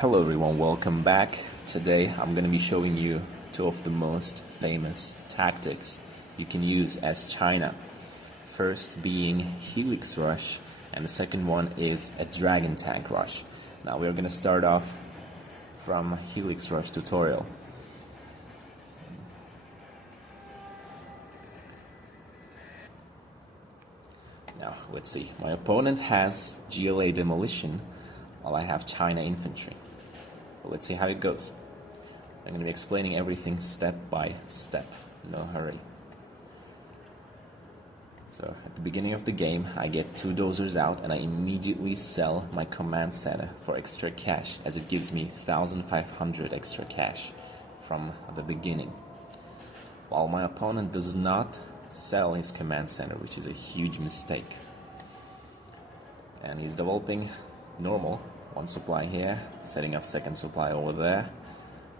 Hello everyone, welcome back. Today I'm going to be showing you two of the most famous tactics you can use as China. First being Helix rush, and the second one is a dragon tank rush. Now we're going to start off from Helix rush tutorial. Now let's see, my opponent has GLA demolition while I have China infantry. But let's see how it goes. I'm going to be explaining everything step by step, no hurry. So at the beginning of the game, I get two dozers out and I immediately sell my command center for extra cash, as it gives me 1,500 extra cash from the beginning. While my opponent does not sell his command center, which is a huge mistake. And he's developing normal, one supply here, setting up second supply over there,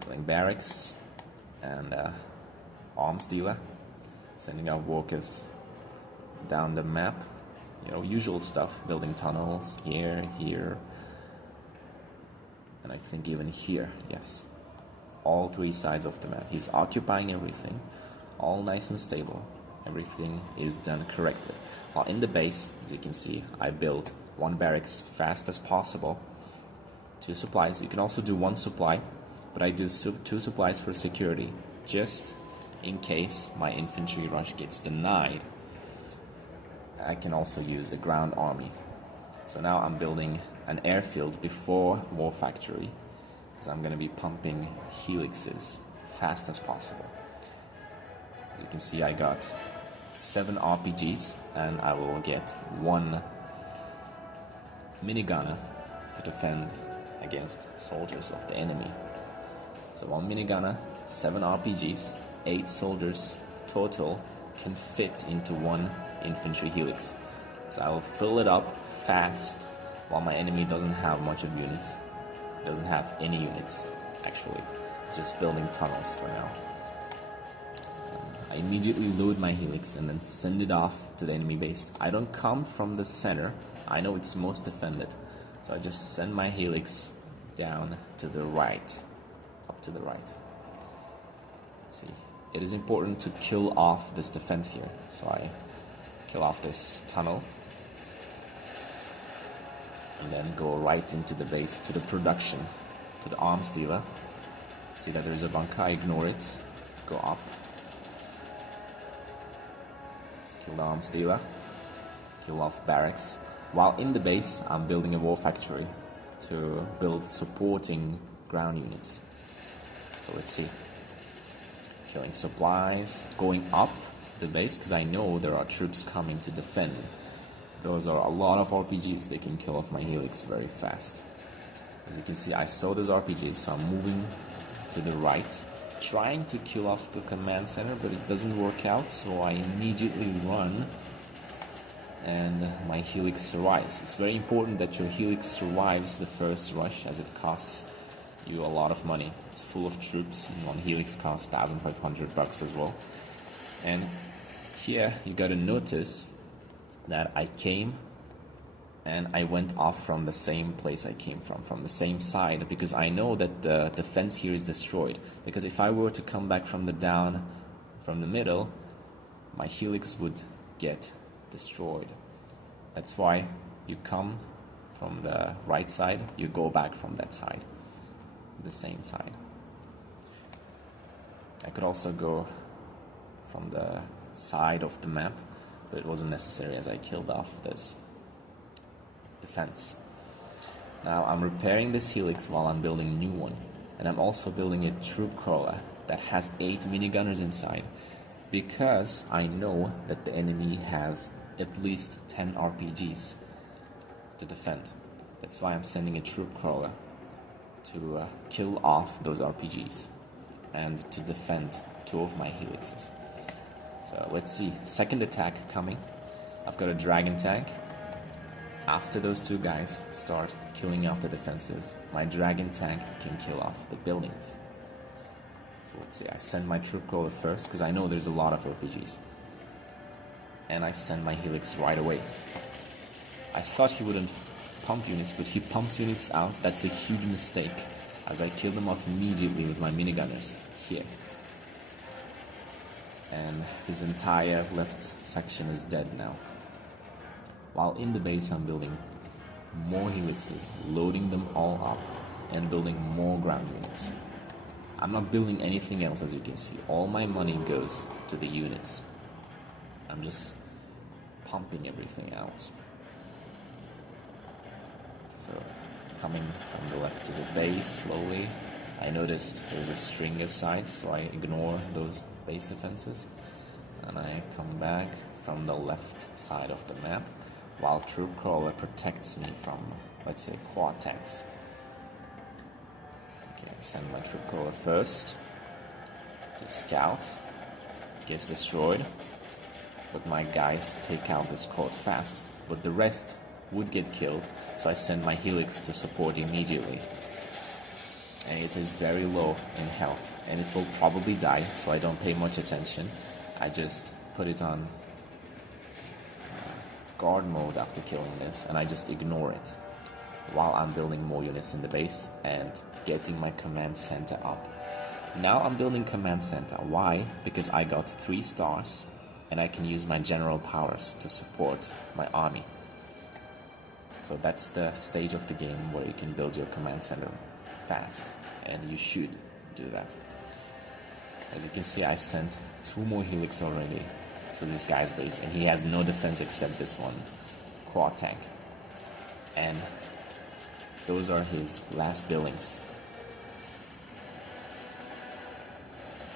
building barracks and arms dealer, sending out workers down the map, usual stuff, building tunnels here, and I think even here, yes, all three sides of the map. He's occupying everything, all nice and stable, everything is done correctly. While in the base, as you can see, I built one barracks fast as possible, two supplies. You can also do one supply, but I do two supplies for security, just in case my infantry rush gets denied. I can also use a ground army. So now I'm building an airfield before war factory, because I'm going to be pumping helixes fast as possible. As you can see, I got 7 RPGs and I will get 1 minigunner to defend against soldiers of the enemy. So 1 minigunner, 7 RPGs, 8 soldiers total can fit into 1 infantry helix. So I will fill it up fast while my enemy doesn't have much of units. Doesn't have any units actually. It's just building tunnels for now. I immediately load my helix and then send it off to the enemy base. I don't come from the center. I know it's most defended. So I just send my helix down to the right, up to the right. See, it is important to kill off this defense here. So I kill off this tunnel and then go right into the base, to the production, to the arms dealer. See that there's a bunker, I ignore it, go up, kill the arms dealer, kill off barracks. While in the base, I'm building a war factory to build supporting ground units. So let's see. Killing supplies, going up the base, because I know there are troops coming to defend. Those are a lot of RPGs, they can kill off my helix very fast. As you can see, I saw those RPGs, so I'm moving to the right, trying to kill off the command center, but it doesn't work out, so I immediately run and my helix survives. It's very important that your helix survives the first rush, as it costs you a lot of money. It's full of troops, and one helix costs 1,500 bucks as well. And here you gotta notice that I came and I went off from the same place I came from the same side, because I know that the defense here is destroyed. Because if I were to come back from the middle, my helix would get destroyed. That's why you come from the right side, you go back from that side, the same side. I could also go from the side of the map, but it wasn't necessary as I killed off this defense. Now I'm repairing this helix while I'm building a new one, and I'm also building a troop crawler that has 8 minigunners inside, because I know that the enemy has at least 10 RPGs to defend. That's why I'm sending a troop crawler to kill off those RPGs and to defend 2 of my helixes. So let's see, second attack coming. I've got a dragon tank. After those 2 guys start killing off the defenses, my dragon tank can kill off the buildings. So let's see, I send my troop crawler first, because I know there's a lot of RPGs. And I send my helix right away. I thought he wouldn't pump units, but he pumps units out. That's a huge mistake, as I kill them off immediately with my minigunners here. And his entire left section is dead now. While in the base, I'm building more helixes, loading them all up, and building more ground units. I'm not building anything else, as you can see. All my money goes to the units. I'm just pumping everything out. So, coming from the left to the base slowly. I noticed there's a string aside, so I ignore those base defenses. And I come back from the left side of the map, while Troop Crawler protects me from, let's say, quad tanks. Okay, I send my Troop Crawler first to scout. Gets destroyed, but my guys take out this quad fast. But the rest would get killed, so I send my Helix to support immediately. And it is very low in health, and it will probably die, so I don't pay much attention. I just put it on guard mode after killing this, and I just ignore it while I'm building more units in the base and getting my command center up. Now I'm building command center. Why? Because I got 3 stars and I can use my general powers to support my army. So that's the stage of the game where you can build your command center fast, and you should do that. As you can see, I sent 2 more Helix already to this guy's base, and he has no defense except this one quad tank. And those are his last buildings.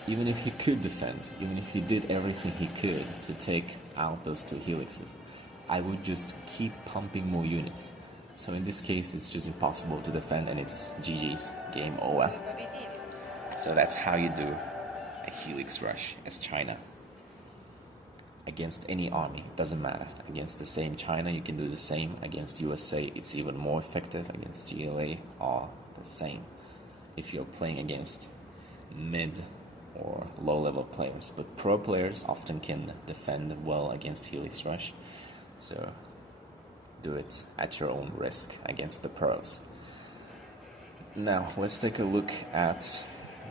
Even if he could defend, even if he did everything he could to take out those 2 helixes, I would just keep pumping more units. So in this case, it's just impossible to defend, and it's GG's, game over. So that's how you do a Helix rush as China. Against any army, doesn't matter. Against the same China, you can do the same. Against USA, it's even more effective. Against GLA, all the same. If you're playing against mid or low-level players. But pro players often can defend well against Helix rush. So do it at your own risk against the pros. Now, let's take a look at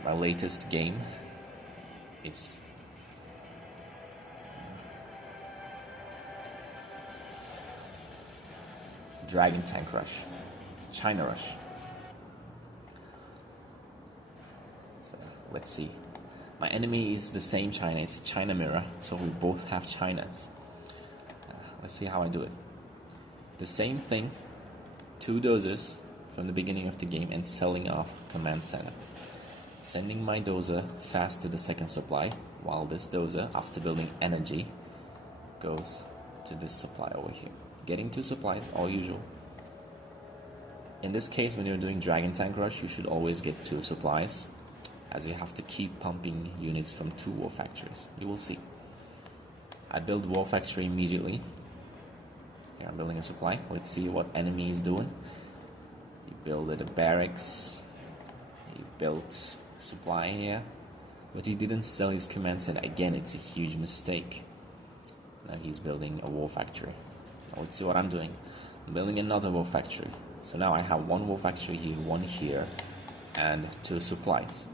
my latest game. It's Dragon Tank Rush, China Rush. So let's see. My enemy is the same China, it's a China mirror, so we both have Chinas. Let's see how I do it. The same thing, 2 dozers from the beginning of the game and selling off command center. Sending my dozer fast to the second supply, while this dozer, after building energy, goes to this supply over here. Getting 2 supplies, all usual. In this case, when you're doing Dragon Tank Rush, you should always get 2 supplies, as you have to keep pumping units from 2 war factories. You will see. I build war factory immediately. Here I'm building a supply. Let's see what enemy is doing. He built a barracks. He built supply here, but he didn't sell his command center. Again, it's a huge mistake. Now he's building a war factory. Now let's see what I'm doing. I'm building another war factory. So now I have 1 war factory here, 1 here, and 2 supplies.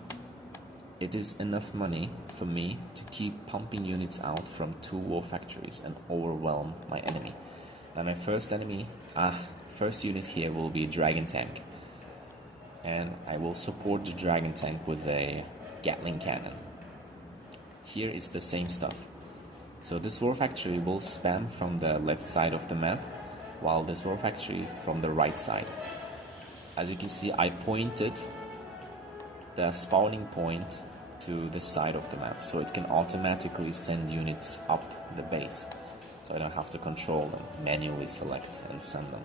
It is enough money for me to keep pumping units out from 2 war factories and overwhelm my enemy. Now my first unit here will be a Dragon Tank. And I will support the Dragon Tank with a Gatling cannon. Here is the same stuff. So this war factory will spam from the left side of the map, while this war factory from the right side. As you can see, I pointed the spawning point to this side of the map, so it can automatically send units up the base. So I don't have to control them, manually select and send them.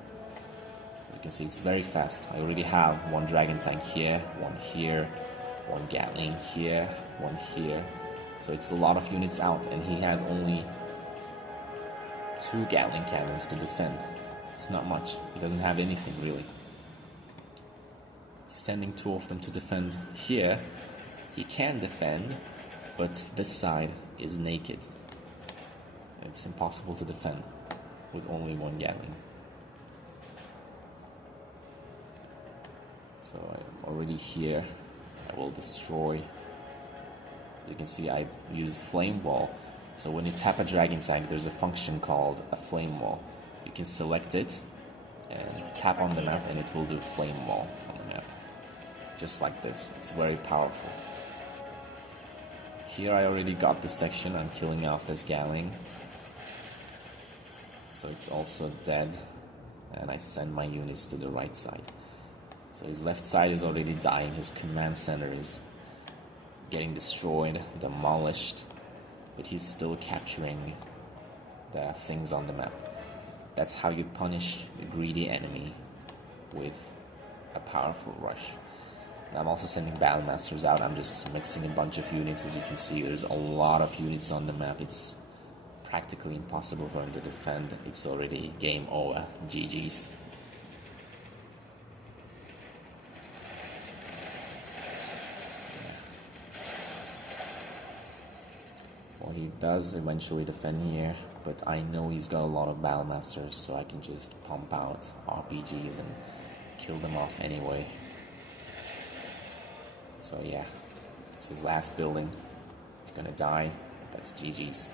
You can see it's very fast. I already have 1 Dragon Tank here, 1 here, 1 Gatling here, 1 here. So it's a lot of units out, and he has only 2 Gatling cannons to defend. It's not much. He doesn't have anything really. He's sending 2 of them to defend here. He can defend, but this side is naked. It's impossible to defend with only 1 Gatling. So I'm already here. I will destroy. As you can see, I use flame wall. So when you tap a dragon tank, there's a function called a flame wall. You can select it and tap on the map and it will do flame wall on the map. Just like this. It's very powerful. Here I already got this section. I'm killing off this Galing. So it's also dead. And I send my units to the right side. So his left side is already dying. His command center is getting destroyed, demolished. But he's still capturing the things on the map. That's how you punish the greedy enemy with a powerful rush. And I'm also sending Battle Masters out. I'm just mixing a bunch of units. As you can see, there's a lot of units on the map. It's practically impossible for him to defend. It's already game over. GG's. Well, he does eventually defend here, but I know he's got a lot of Battle Masters, so I can just pump out RPGs and kill them off anyway. So yeah, it's his last building. He's gonna die. That's GG's.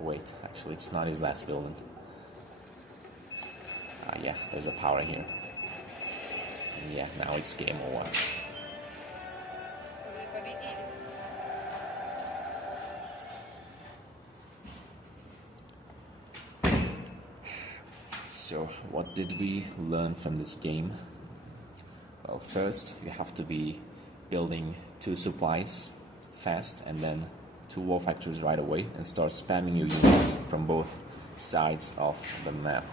Wait, actually it's not his last building. Yeah, there's a power here. And yeah, now it's game over. So, what did we learn from this game? Well, first, you have to be building 2 supplies fast and then 2 war factories right away and start spamming your units from both sides of the map.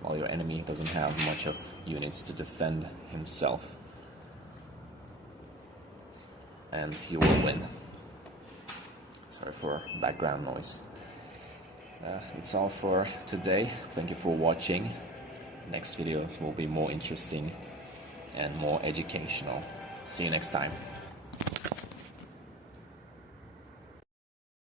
While your enemy doesn't have much of units to defend himself. And he will win. Sorry for background noise. It's all for today. Thank you for watching. Next videos will be more interesting and more educational. See you next time.